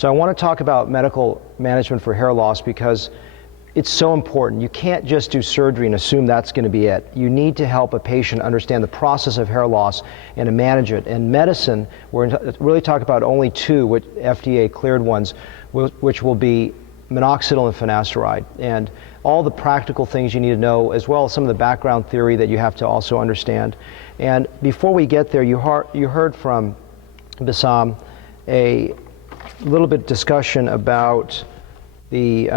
So I want to talk about medical management for hair loss because it's so important. You can't just do surgery and assume that's going to be it. You need to help a patient understand the process of hair loss and to manage it. And medicine, we're going to really talk about only two FDA cleared ones, which will be Minoxidil and Finasteride, and all the practical things you need to know, as well as some of the background theory that you have to also understand. And before we get there, you heard from Bassam a little bit discussion about the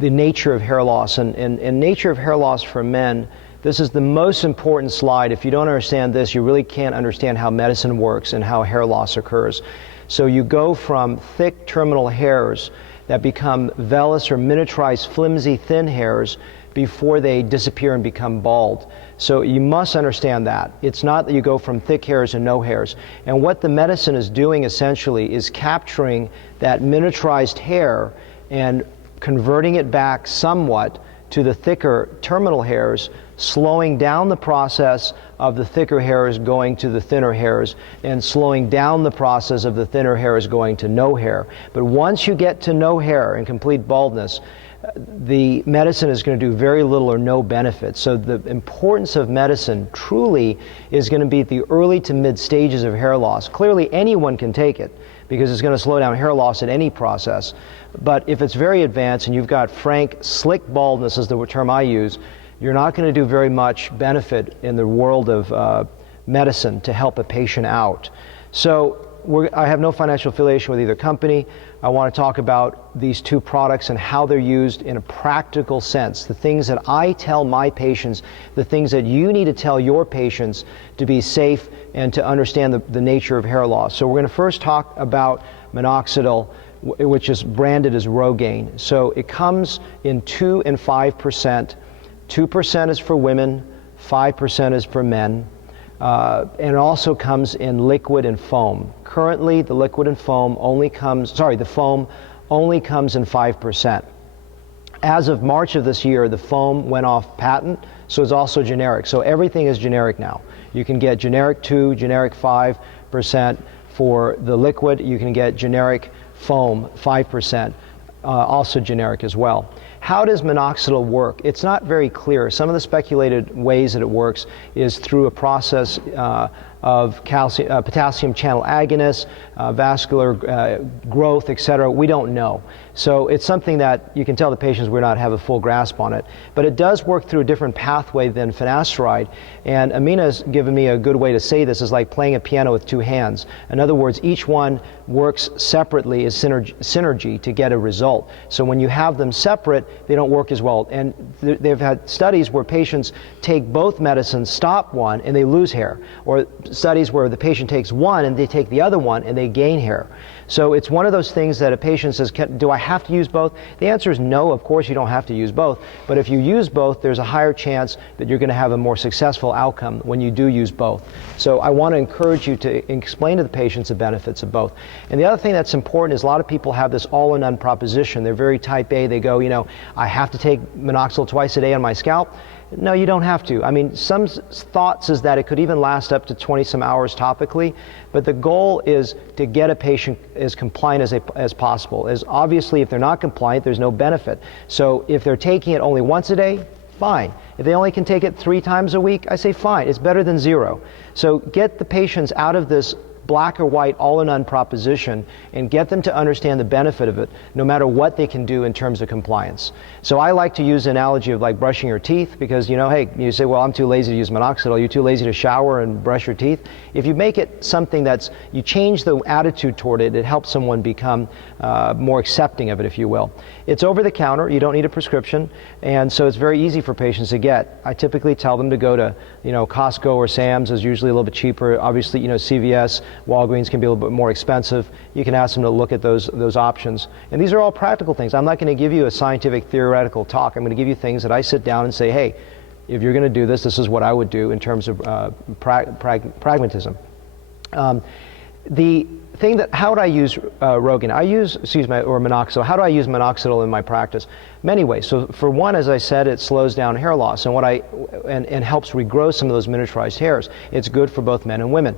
nature of hair loss. And nature of hair loss for men, this is the most important slide. If you don't understand this, you really can't understand how medicine works and how hair loss occurs. So you go from thick terminal hairs that become vellus or miniaturized, flimsy, thin hairs before they disappear and become bald. So you must understand that. It's not that you go from thick hairs and no hairs. And what the medicine is doing essentially is capturing that miniaturized hair and converting it back somewhat to the thicker terminal hairs, slowing down the process of the thicker hairs going to the thinner hairs, and slowing down the process of the thinner hairs going to no hair. But once you get to no hair and complete baldness, the medicine is going to do very little or no benefit. So the importance of medicine truly is going to be at the early to mid stages of hair loss. Clearly anyone can take it because it's going to slow down hair loss in any process. But if it's very advanced and you've got frank, slick baldness is the term I use, you're not going to do very much benefit in the world of medicine to help a patient out. So I have no financial affiliation with either company. I want to talk about these two products and how they're used in a practical sense. The things that I tell my patients, the things that you need to tell your patients to be safe and to understand the nature of hair loss. So we're going to first talk about Minoxidil, which is branded as Rogaine. So it comes in 2 and 5%. 2% is for women, 5% is for men. And it also comes in liquid and foam. Currently, the liquid and foam only comes, the foam only comes in 5%. As of March of this year, the foam went off patent, so it's also generic. So everything is generic now. You can get generic 2, generic 5% for the liquid. You can get generic foam 5%, also generic as well. How does Minoxidil work? It's not very clear. Some of the speculated ways that it works is through a process of potassium channel agonists, vascular growth, etc. We don't know. So it's something that you can tell the patients we're not have a full grasp on it. But it does work through a different pathway than Finasteride. And Amina's given me a good way to say this, is like playing a piano with two hands. In other words, each one works separately as synergy to get a result. So when you have them separate, they don't work as well. And they've had studies where patients take both medicines, stop one, and they lose hair. Or studies where the patient takes one and they take the other one and they gain hair. So it's one of those things that a patient says, do I have to use both? The answer is no, of course you don't have to use both. But if you use both, there's a higher chance that you're going to have a more successful outcome when you do use both. So I want to encourage you to explain to the patients the benefits of both. And the other thing that's important is a lot of people have this all or none proposition. They're very type A. They go, you know, I have to take Minoxidil twice a day on my scalp. No, you don't have to. I mean, some thoughts is that it could even last up to 20 some hours topically, but the goal is to get a patient as compliant as possible. As obviously, if they're not compliant, there's no benefit. So if they're taking it only once a day, fine. If they only can take it 3 times a week, I say fine. It's better than 0. So get the patients out of this black or white, all or none proposition and get them to understand the benefit of it, no matter what they can do in terms of compliance. So I like to use the analogy of like brushing your teeth because, you know, hey, you say, well, I'm too lazy to use Minoxidil. You're too lazy to shower and brush your teeth. If you make it something that's, you change the attitude toward it, it helps someone become more accepting of it, if you will. It's over the counter. You don't need a prescription. And so it's very easy for patients to get. I typically tell them to go to, you know, Costco or Sam's is usually a little bit cheaper. Obviously, you know, CVS, Walgreens can be a little bit more expensive. You can ask them to look at those options. And these are all practical things. I'm not going to give you a scientific theoretical talk. I'm going to give you things that I sit down and say, hey, if you're going to do this, this is what I would do in terms of pragmatism. The thing that, how would I use Rogaine? Or Minoxidil. How do I use Minoxidil in my practice? Many ways. So for one, as I said, it slows down hair loss and helps regrow some of those miniaturized hairs. It's good for both men and women.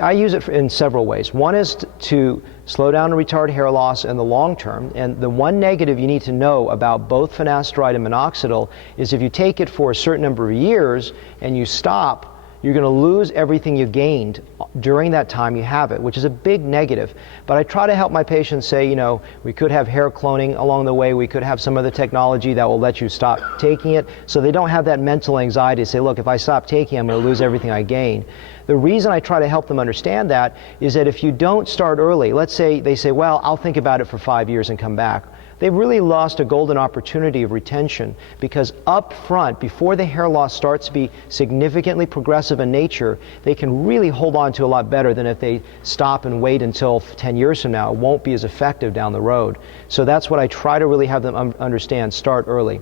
I use it in several ways. One is to slow down and retard hair loss in the long term. And the one negative you need to know about both Finasteride and Minoxidil is if you take it for a certain number of years and you stop, you're going to lose everything you gained during that time you have it, which is a big negative. But I try to help my patients say, you know, we could have hair cloning along the way, we could have some other technology that will let you stop taking it, so they don't have that mental anxiety to say, look, if I stop taking it, I'm going to lose everything I gain. The reason I try to help them understand that is that if you don't start early, let's say they say, well, I'll think about it for 5 years and come back. They've really lost a golden opportunity of retention, because up front, before the hair loss starts to be significantly progressive in nature, they can really hold on to a lot better than if they stop and wait until 10 years from now. It won't be as effective down the road. So that's what I try to really have them understand, start early.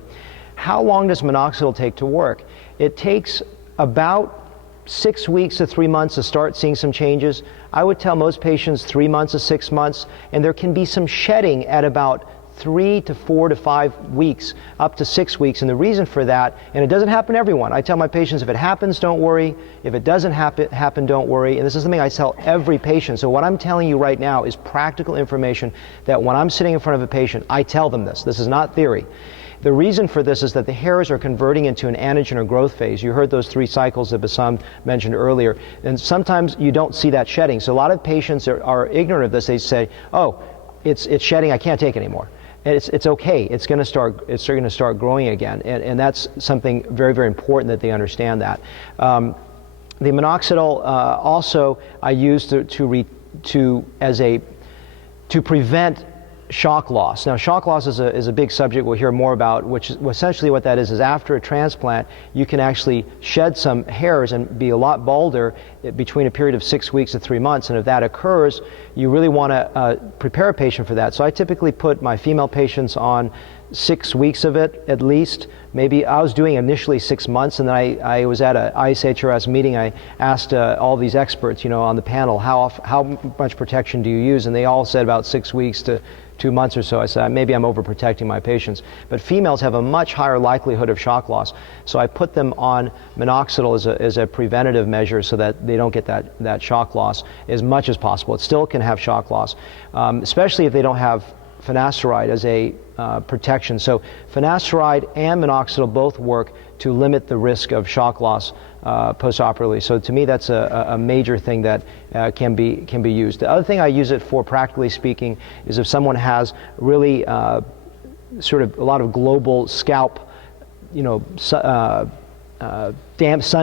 How long does Minoxidil take to work? It takes about 6 weeks to 3 months to start seeing some changes. I would tell most patients 3 months to 6 months, and there can be some shedding at about 3 to 4 to 5 weeks, up to 6 weeks. And the reason for that, and it doesn't happen to everyone. I tell my patients, if it happens, don't worry. If it doesn't happen, don't worry. And this is something I tell every patient. So what I'm telling you right now is practical information that when I'm sitting in front of a patient, I tell them this. This is not theory. The reason for this is that the hairs are converting into an anagen or growth phase. You heard those 3 cycles that Bassam mentioned earlier. And sometimes you don't see that shedding. So a lot of patients are ignorant of this. They say, oh, it's shedding, I can't take it anymore. It's okay. It's going to start growing again, and that's something very, very important that they understand that. The Minoxidil also I use to prevent shock loss. Now, shock loss is a big subject we'll hear more about, which is essentially what that is after a transplant, you can actually shed some hairs and be a lot balder between a period of 6 weeks to 3 months. And if that occurs, you really want to prepare a patient for that. So I typically put my female patients on 6 weeks of it at least. Maybe I was doing initially 6 months, and then I was at a ISHRS meeting. I asked all these experts, you know, on the panel, how much protection do you use? And they all said about 6 weeks to 2 months or so. I said, maybe I'm overprotecting my patients. But females have a much higher likelihood of shock loss. So I put them on Minoxidil as a preventative measure so that they don't get that shock loss as much as possible. It still can have shock loss, especially if they don't have Finasteride as a protection. So Finasteride and Minoxidil both work to limit the risk of shock loss postoperatively. So to me, that's a major thing that can be used. The other thing I use it for, practically speaking, is if someone has really sort of a lot of global scalp, you know, sun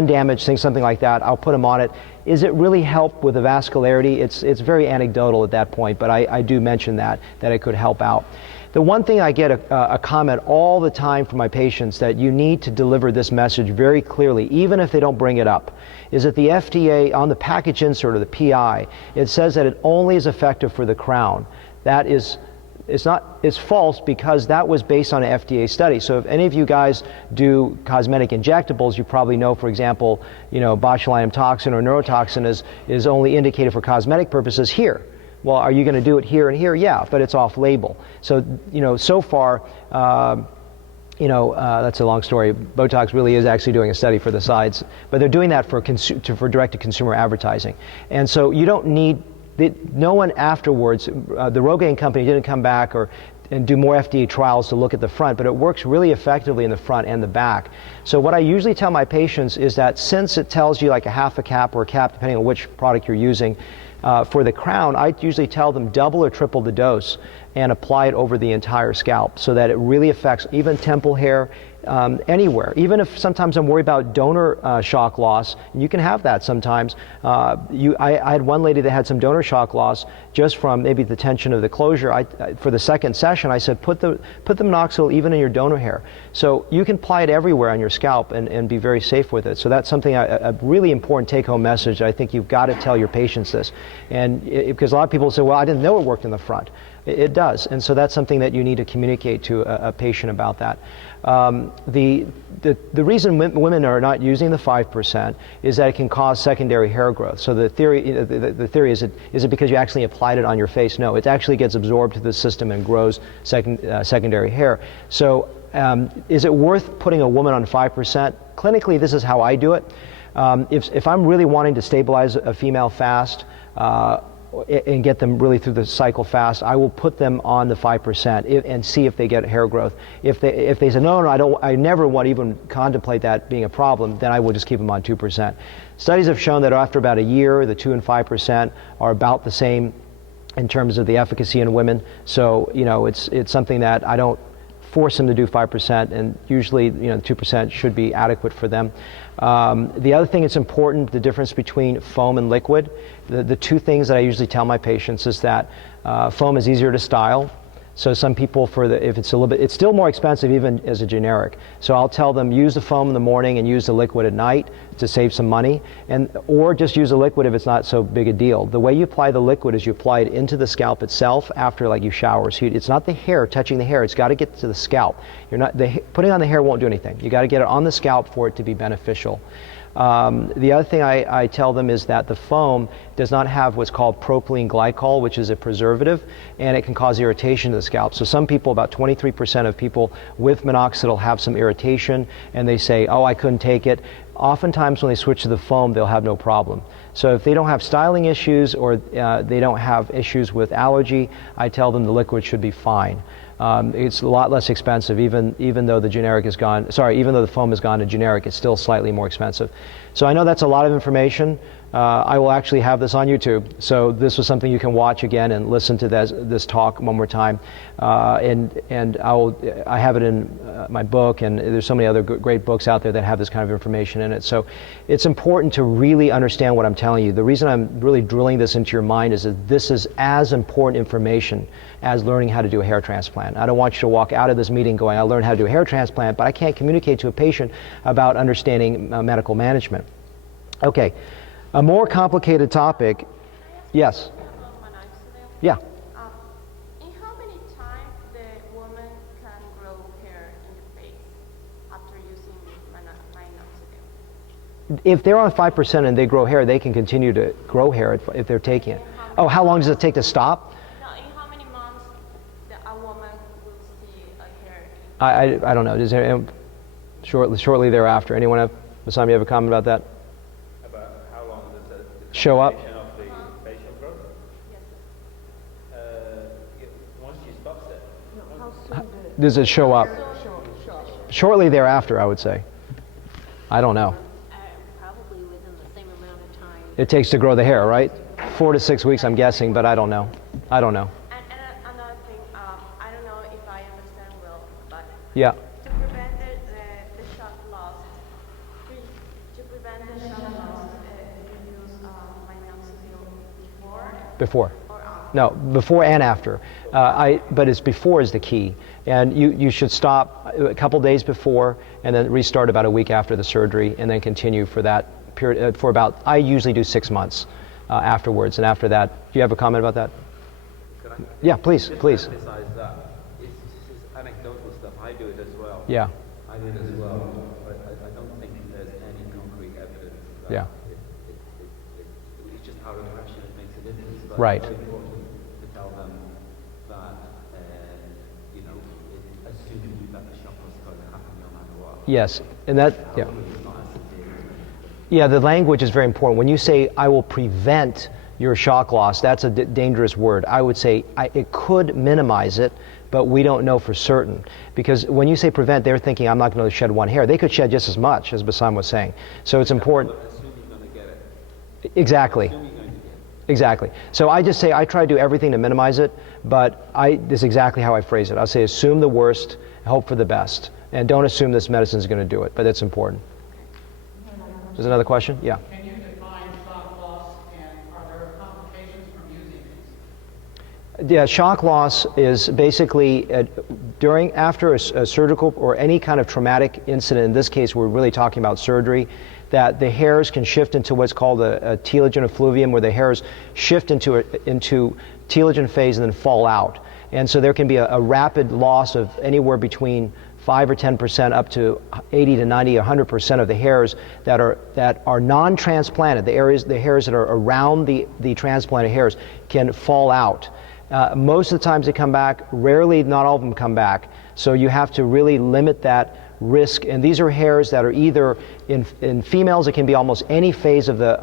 damage, something like that. I'll put them on it. Is it really help with the vascularity? It's very anecdotal at that point, but I do mention that it could help out. The one thing I get a comment all the time from my patients that you need to deliver this message very clearly, even if they don't bring it up, is that the FDA, on the package insert or the PI, it says that it only is effective for the crown. That is, it's false, because that was based on an FDA study. So if any of you guys do cosmetic injectables, you probably know, for example, you know, botulinum toxin or neurotoxin is only indicated for cosmetic purposes here. Well, are you going to do it here and here? Yeah, but it's off label. So, you know, so far, that's a long story. Botox really is actually doing a study for the sides, but they're doing that for direct-to-consumer advertising. And so you don't need, no one afterwards, the Rogaine company didn't come back and do more FDA trials to look at the front, but it works really effectively in the front and the back. So what I usually tell my patients is that since it tells you like a half a cap or a cap, depending on which product you're using, for the crown, I usually tell them double or triple the dose and apply it over the entire scalp so that it really affects even temple hair, anywhere. Even if sometimes I'm worried about donor shock loss, and you can have that sometimes. I had one lady that had some donor shock loss just from maybe the tension of the closure. For the second session, I said, put the Minoxidil even in your donor hair. So you can apply it everywhere on your scalp and be very safe with it. So that's something, a really important take-home message. I think you've got to tell your patients this. And because a lot of people say, well, I didn't know it worked in the front. It does, and so that's something that you need to communicate to a patient about that. The reason women are not using the 5% is that it can cause secondary hair growth. So the theory is it because you actually applied it on your face? No, it actually gets absorbed to the system and grows secondary hair. So is it worth putting a woman on 5%? Clinically, this is how I do it. If I'm really wanting to stabilize a female fast, and get them really through the cycle fast, I will put them on the 5% and see if they get hair growth. If they say no, I never want to even contemplate that being a problem, then I will just keep them on 2%. Studies have shown that after about a year, the 2 and 5% are about the same in terms of the efficacy in women. So it's something that I don't force them to do 5%, and usually 2% should be adequate for them. The other thing that's important, the difference between foam and liquid. The two things that I usually tell my patients is that foam is easier to style. So some people, if it's a little bit, it's still more expensive even as a generic. So I'll tell them use the foam in the morning and use the liquid at night to save some money, or just use the liquid if it's not so big a deal. The way you apply the liquid is you apply it into the scalp itself after you shower. So it's not the hair touching the hair, it's got to get to the scalp. Putting on the hair won't do anything. You got to get it on the scalp for it to be beneficial. The other thing I tell them is that the foam does not have what's called propylene glycol, which is a preservative, and it can cause irritation to the scalp. So some people, about 23% of people with minoxidil have some irritation, and they say, oh, I couldn't take it. Oftentimes when they switch to the foam, they'll have no problem. So if they don't have styling issues or they don't have issues with allergy, I tell them the liquid should be fine. It's a lot less expensive, even though the generic is gone. Sorry, even though the foam has gone to generic, it's still slightly more expensive. So I know that's a lot of information. I will actually have this on YouTube, so this was something you can watch again and listen to this talk one more time. And I have it in my book, and there's so many other great books out there that have this kind of information in it. So it's important to really understand what I'm telling you. The reason I'm really drilling this into your mind is that this is as important information as learning how to do a hair transplant. I don't want you to walk out of this meeting going, I learned how to do a hair transplant, but I can't communicate to a patient about understanding medical management. Okay. A more complicated topic. Yes. Yeah. In how many times the woman can grow hair in the face after using minoxidil? If they're on 5% and they grow hair, they can continue to grow hair if they're taking it. Oh, how long does it take to stop? No, in how many months a woman will see a hair? I don't know. Does there, shortly thereafter. Anyone have, Basam, you have a comment about that? Show up? Of the facial growth? Yes. Once she stops it. Does it show up? Shortly thereafter, I would say. I don't know. Probably within the same amount of time. It takes to grow the hair, right? 4 to 6 weeks, I'm guessing, but I don't know. I don't know. And another thing, I don't know if I understand well, but Yeah. to prevent the shock loss, you use minoxidil before? Before. No, before and after. But it's before is the key. And you should stop a couple days before and then restart about a week after the surgery and then continue for that period, for about, I usually do 6 months afterwards. And after that, do you have a comment about that? Yeah, please. Emphasize that. It's anecdotal stuff. I do it as well. Yeah. I do it as well. But I don't think there's any concrete evidence that Yeah. It's just how refreshing it makes a difference. But Right. it's very important to tell them that, assuming that the shock was going to happen no matter what. Yes. And that, yeah. It's not as severe. Yeah, the language is very important. When you say, I will prevent your shock loss, that's a dangerous word. I would say it could minimize it, but we don't know for certain. Because when you say prevent, they're thinking, I'm not going to shed one hair. They could shed just as much, as Bassam was saying. So it's important. Assuming you're going to get it. Exactly. Assuming you're going to get it. Exactly. So I just say, I try to do everything to minimize it, but this is exactly how I phrase it. I'll say, assume the worst, hope for the best. And don't assume this medicine is going to do it, but it's important. There's another question? Yeah. Can you define shock loss, and are there complications from using these? Yeah, shock loss is basically after a surgical or any kind of traumatic incident. In this case, we're really talking about surgery, that the hairs can shift into what's called a telogen effluvium, where the hairs shift into telogen phase and then fall out. And so there can be a rapid loss of anywhere between 5 or 10% up to 80 to 90, 100% of the hairs that are non-transplanted. The hairs that are around the transplanted hairs can fall out. Most of the times they come back. Rarely, not all of them come back. So you have to really limit that risk. And these are hairs that are either in females. It can be almost any phase of the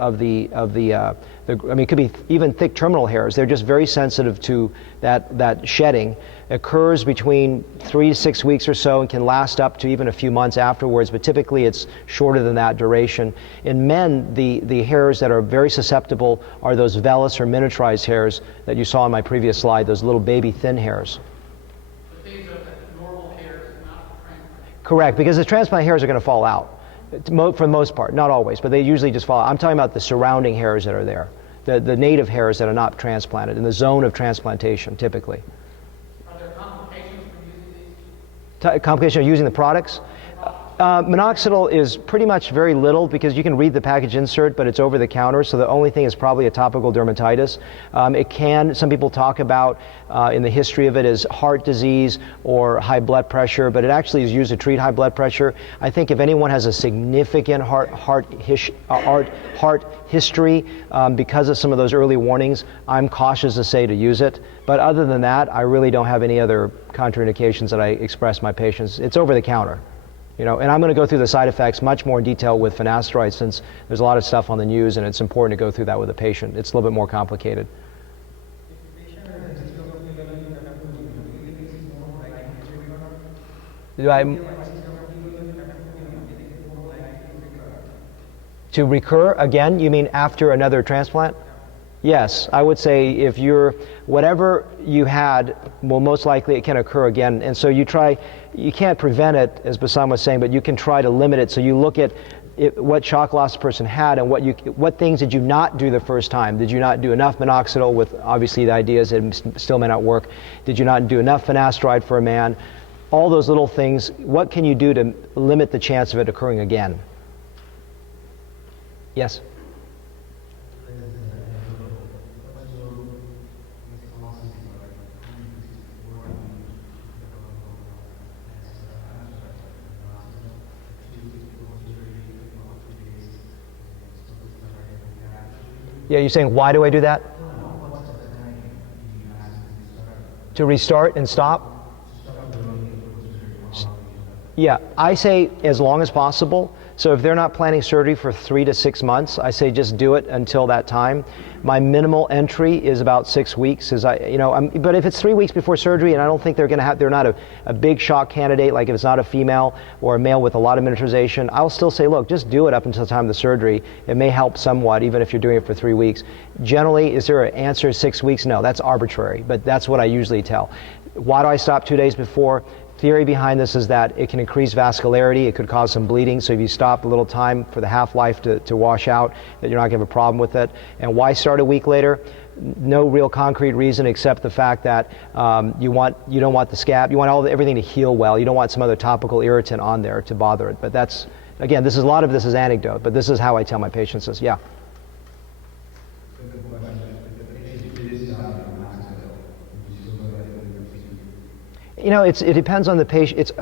I mean, it could be even thick terminal hairs. They're just very sensitive to that shedding. It occurs between 3 to 6 weeks or so and can last up to even a few months afterwards, but typically it's shorter than that duration. In men, the hairs that are very susceptible are those vellus or miniaturized hairs that you saw in my previous slide, those little baby thin hairs. But these are the normal hairs, not transplant. Correct, because the transplant hairs are going to fall out. For the most part, not always, but they usually just fall out. I'm talking about the surrounding hairs that are there, the native hairs that are not transplanted, in the zone of transplantation, typically. Are there complications from using these? Complication of using the products? Minoxidil is pretty much very little because you can read the package insert, but it's over the counter, so the only thing is probably a topical dermatitis. Some people talk about in the history of it as heart disease or high blood pressure, but it actually is used to treat high blood pressure. I think if anyone has a significant heart history because of some of those early warnings, I'm cautious to say to use it. But other than that, I really don't have any other contraindications that I express my patients. It's over the counter. And I'm going to go through the side effects much more in detail with finasteride, since there's a lot of stuff on the news and it's important to go through that with a patient. It's a little bit more complicated. To recur again, you mean after another transplant? Yes, I would say if whatever you had, well, most likely it can occur again. And so you can't prevent it, as Bassam was saying, but you can try to limit it. So you look at what shock loss the person had and what things did you not do the first time. Did you not do enough minoxidil, with obviously the idea is it still may not work. Did you not do enough finasteride for a man? All those little things, what can you do to limit the chance of it occurring again? Yes? Yeah, you're saying, why do I do that? To restart and stop? Yeah, I say as long as possible. So if they're not planning surgery for 3 to 6 months, I say just do it until that time. My minimal entry is about 6 weeks. But if it's 3 weeks before surgery and I don't think they're not a big shock candidate, like if it's not a female or a male with a lot of miniaturization, I'll still say, look, just do it up until the time of the surgery. It may help somewhat, even if you're doing it for 3 weeks. Generally, is there an answer 6 weeks? No, that's arbitrary, but that's what I usually tell. Why do I stop 2 days before? Theory behind this is that it can increase vascularity. It could cause some bleeding. So if you stop a little time for the half-life to wash out, that you're not going to have a problem with it. And why start a week later? No real concrete reason except the fact that you don't want the scab. You want everything to heal well. You don't want some other topical irritant on there to bother it. But that's, again, a lot of this is anecdote, but this is how I tell my patients this. Yeah. It depends on the patient.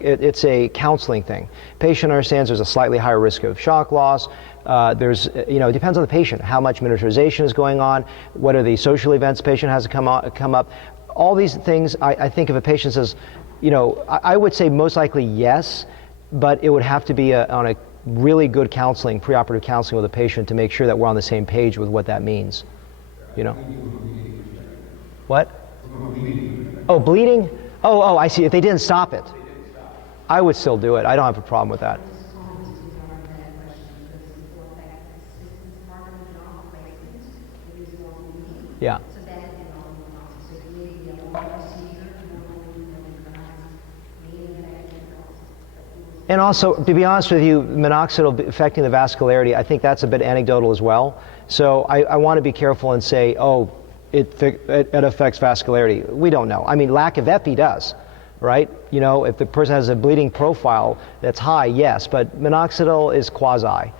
It's a counseling thing. Patient understands there's a slightly higher risk of shock loss. It depends on the patient, how much miniaturization is going on, what are the social events the patient has to come up. All these things, I think if a patient says, I would say most likely yes, but it would have to be on a really good counseling, preoperative counseling with a patient to make sure that we're on the same page with what that means. What? Oh, bleeding? Oh, I see. If they didn't stop it, I would still do it. I don't have a problem with that. Yeah. And also, to be honest with you, minoxidil affecting the vascularity, I think that's a bit anecdotal as well. So I want to be careful and say, it affects vascularity. We don't know. I mean, lack of epi does, right? If the person has a bleeding profile that's high, yes, but minoxidil is quasi,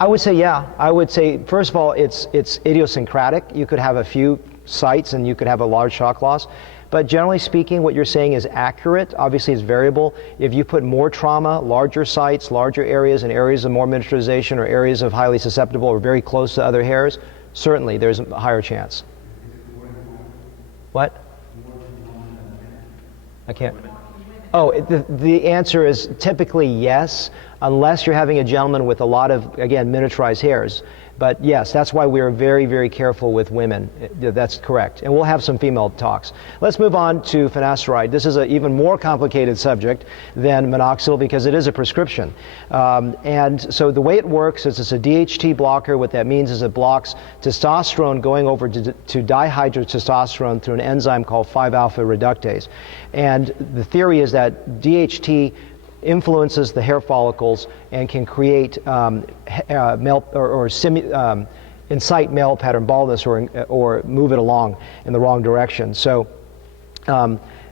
I would say, yeah. I would say, first of all, it's idiosyncratic. You could have a few sites and you could have a large shock loss. But generally speaking, what you're saying is accurate. Obviously, it's variable. If you put more trauma, larger sites, larger areas, and areas of more miniaturization or areas of highly susceptible or very close to other hairs, certainly there's a higher chance. What? I can't. Oh, the answer is typically yes, unless you're having a gentleman with a lot of, again, miniaturized hairs. But yes, that's why we are very, very careful with women. That's correct. And we'll have some female talks. Let's move on to finasteride. This is an even more complicated subject than minoxidil because it is a prescription. And so the way it works is it's a DHT blocker. What that means is it blocks testosterone going over to dihydrotestosterone through an enzyme called 5-alpha reductase. And the theory is that DHT influences the hair follicles and can create incite male pattern baldness or move it along in the wrong direction. So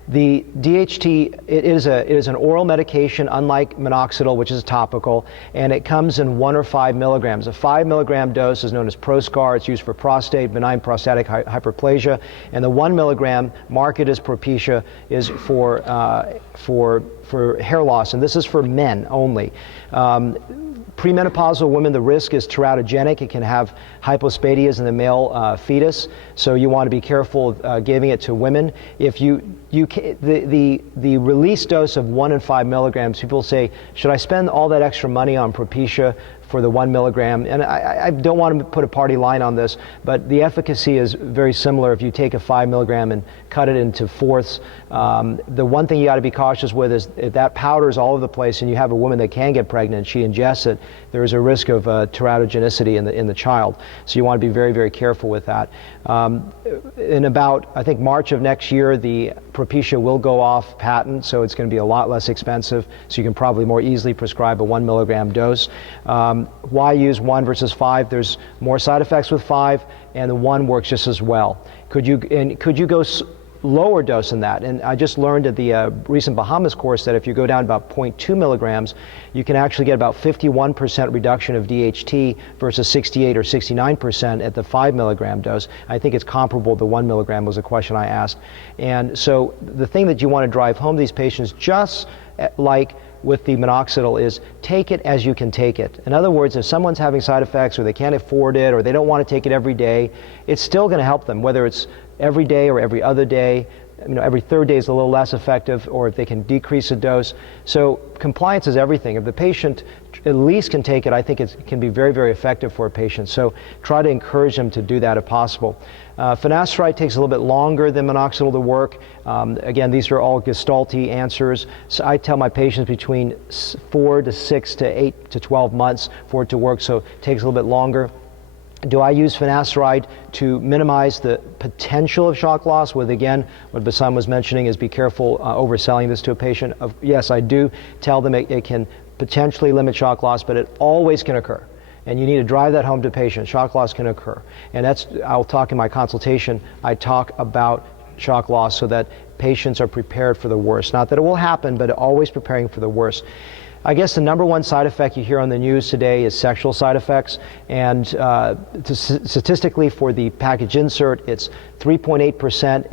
the DHT, it is an oral medication, unlike minoxidil, which is topical, and it comes in 1 or 5 milligrams. A 5 milligram dose is known as Proscar. It's used for prostate, benign prostatic hyperplasia, and the 1 milligram, marketed as Propecia, is for hair loss, and this is for men only. Premenopausal women, the risk is teratogenic. It can have hypospadias in the male fetus, so you want to be careful giving it to women. If the release dose of 1 and 5 milligrams, people say, should I spend all that extra money on Propecia for the 1 milligram? And I don't want to put a party line on this, but the efficacy is very similar if you take a 5 milligram and cut it into fourths. The one thing you got to be cautious with is if that powder is all over the place and you have a woman that can get pregnant, she ingests it, there is a risk of teratogenicity in the child. So you want to be very, very careful with that. In about, I think, March of next year, the Propecia will go off patent, so it's going to be a lot less expensive, so you can probably more easily prescribe a 1 milligram dose. Why use 1 versus 5? There's more side effects with 5, and the 1 works just as well. Could you go lower dose than that? And I just learned at the recent Bahamas course that if you go down about 0.2 milligrams, you can actually get about 51% reduction of DHT versus 68 or 69% at the 5 milligram dose. I think it's comparable to 1 milligram was a question I asked. And so the thing that you want to drive home to these patients, just like with the minoxidil, is take it as you can take it. In other words, if someone's having side effects or they can't afford it or they don't want to take it every day, it's still going to help them, whether it's every day or every other day. Every third day is a little less effective, or if they can decrease the dose. So compliance is everything. If the patient at least can take it, I think it can be very, very effective for a patient. So try to encourage them to do that if possible. Finasteride takes a little bit longer than minoxidil to work. Again, these are all Gestalty answers. So I tell my patients between 4 to 6 to 8 to 12 months for it to work, so it takes a little bit longer. Do I use finasteride to minimize the potential of shock loss? With, again, what Bassam was mentioning is be careful overselling this to a patient. Yes, I do tell them it can potentially limit shock loss, but it always can occur. And you need to drive that home to patients. Shock loss can occur. And I'll talk in my consultation, I talk about shock loss so that patients are prepared for the worst. Not that it will happen, but always preparing for the worst. I guess the number one side effect you hear on the news today is sexual side effects, and statistically for the package insert, it's 3.8%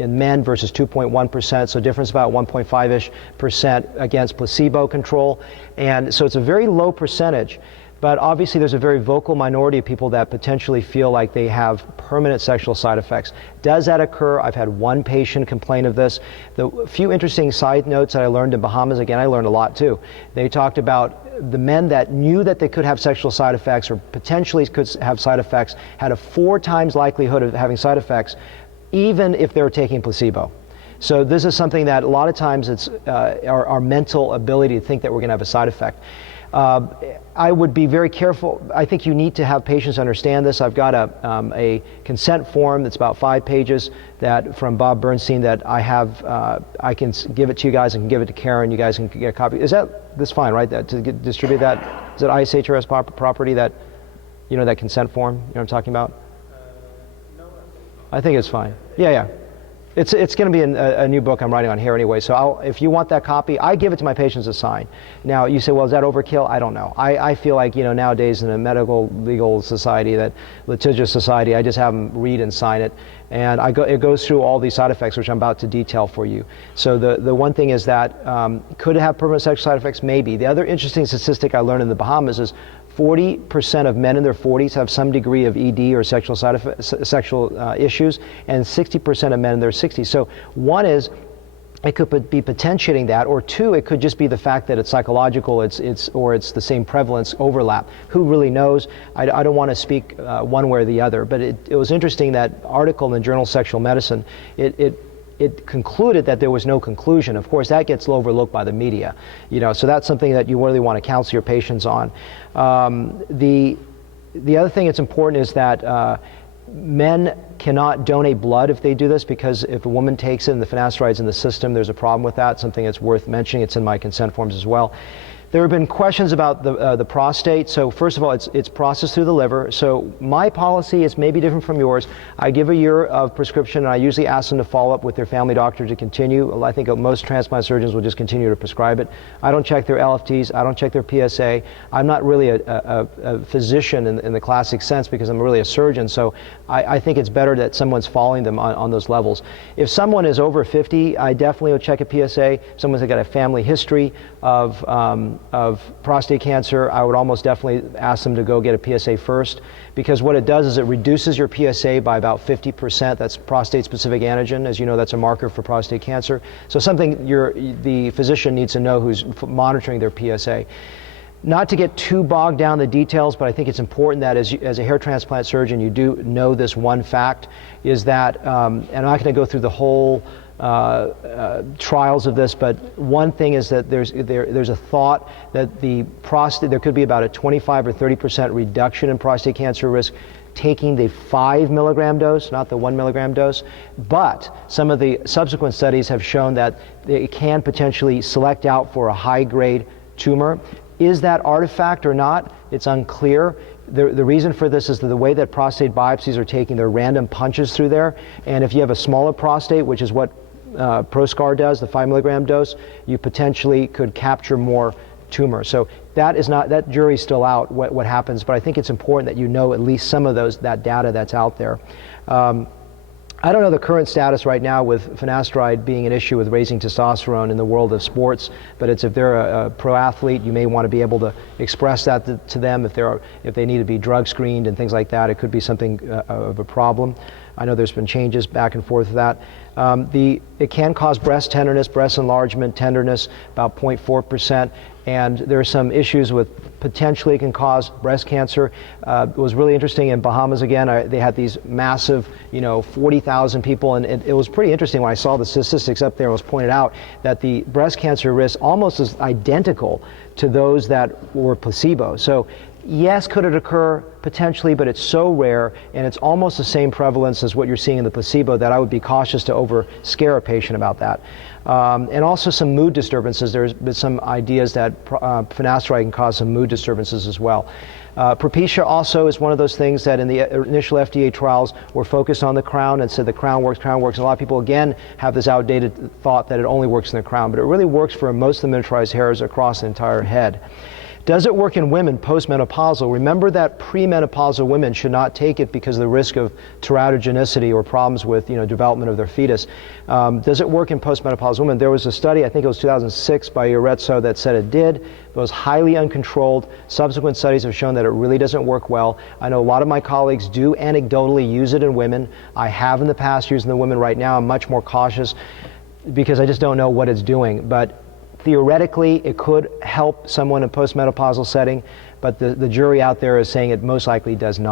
in men versus 2.1%, so difference about 1.5-ish% against placebo control, and so it's a very low percentage. But obviously there's a very vocal minority of people that potentially feel like they have permanent sexual side effects. Does that occur? I've had one patient complain of this. The few interesting side notes that I learned in Bahamas, again, I learned a lot too. They talked about the men that knew that they could have sexual side effects or potentially could have side effects had a 4 times likelihood of having side effects, even if they were taking placebo. So this is something that a lot of times it's our mental ability to think that we're going to have a side effect. I would be very careful. I think you need to have patients understand this. I've got a consent form that's about 5 pages that from Bob Bernstein that I have. I can give it to you guys. I can give it to Karen. You guys can get a copy. Is that's fine, right? Distribute that? Is it ISHRS property, that, that consent form? You know what I'm talking about? No. I think it's fine. Yeah. It's going to be a new book I'm writing on hair anyway, so if you want that copy, I give it to my patients to sign. Now, you say, well, is that overkill? I don't know. I feel like, nowadays in a medical legal society, that litigious society, I just have them read and sign it. And it goes through all these side effects, which I'm about to detail for you. So the one thing is that, could it have permanent sexual side effects? Maybe. The other interesting statistic I learned in the Bahamas is 40% of men in their 40s have some degree of ED or sexual issues, and 60% of men in their 60s. So one is, it could be potentiating that, or two, it could just be the fact that it's psychological, or it's the same prevalence overlap. Who really knows? I don't want to speak one way or the other, but it was interesting, that article in the journal Sexual Medicine, it concluded that there was no conclusion. Of course, that gets overlooked by the media, so that's something that you really want to counsel your patients on. The other thing that's important is that men cannot donate blood if they do this, because if a woman takes it and the finasteride's in the system, there's a problem with that, something that's worth mentioning. It's in my consent forms as well. There have been questions about the prostate. So first of all, it's processed through the liver. So my policy is maybe different from yours. I give a year of prescription, and I usually ask them to follow up with their family doctor to continue. I think most transplant surgeons will just continue to prescribe it. I don't check their LFTs. I don't check their PSA. I'm not really a physician in the classic sense, because I'm really a surgeon. So I think it's better that someone's following them on those levels. If someone is over 50, I definitely would check a PSA. If someone's got a family history of prostate cancer, I would almost definitely ask them to go get a PSA first, because what it does is it reduces your PSA by about 50%. That's prostate-specific antigen. As you know, that's a marker for prostate cancer. So something the physician needs to know who's monitoring their PSA. Not to get too bogged down in the details, but I think it's important that as a hair transplant surgeon, you do know this one fact, is that, and I'm not going to go through the whole trials of this, but one thing is that there's a thought that there could be about a 25 or 30% reduction in prostate cancer risk taking the 5 milligram dose, not the 1 milligram dose. But some of the subsequent studies have shown that it can potentially select out for a high-grade tumor. Is that artifact or not? It's unclear. The reason for this is that the way that prostate biopsies are taking, they're random punches through there, and if you have a smaller prostate, which is what ProScar does, the 5 milligram dose, you potentially could capture more tumor. So that jury's still out, what happens, but I think it's important that you know at least some of that data that's out there. I don't know the current status right now with finasteride being an issue with raising testosterone in the world of sports, but if they're a pro athlete, you may want to be able to express that to them if they need to be drug screened and things like that. It could be something of a problem. I know there's been changes back and forth with that. It can cause breast tenderness, breast enlargement, tenderness, about 0.4%, and there are some issues with potentially it can cause breast cancer. It was really interesting in Bahamas again. They had these massive, 40,000 people, and it was pretty interesting when I saw the statistics up there. It was pointed out that the breast cancer risk almost is identical to those that were placebo. So yes, could it occur? Potentially, but it's so rare, and it's almost the same prevalence as what you're seeing in the placebo, that I would be cautious to scare a patient about that. And also some mood disturbances. There's been some ideas that finasteride can cause some mood disturbances as well. Propecia also is one of those things that in the initial FDA trials were focused on the crown and said the crown works. And a lot of people, again, have this outdated thought that it only works in the crown, but it really works for most of the miniaturized hairs across the entire head. Does it work in women postmenopausal? Remember that premenopausal women should not take it because of the risk of teratogenicity or problems with development of their fetus. Does it work in postmenopausal women? There was a study, I think it was 2006 by Urezzo, that said it did. It was highly uncontrolled. Subsequent studies have shown that it really doesn't work well. I know a lot of my colleagues do anecdotally use it in women. I have in the past used it in the women. Right now I'm much more cautious because I just don't know what it's doing. But theoretically, it could help someone in a postmenopausal setting, but the jury out there is saying it most likely does not.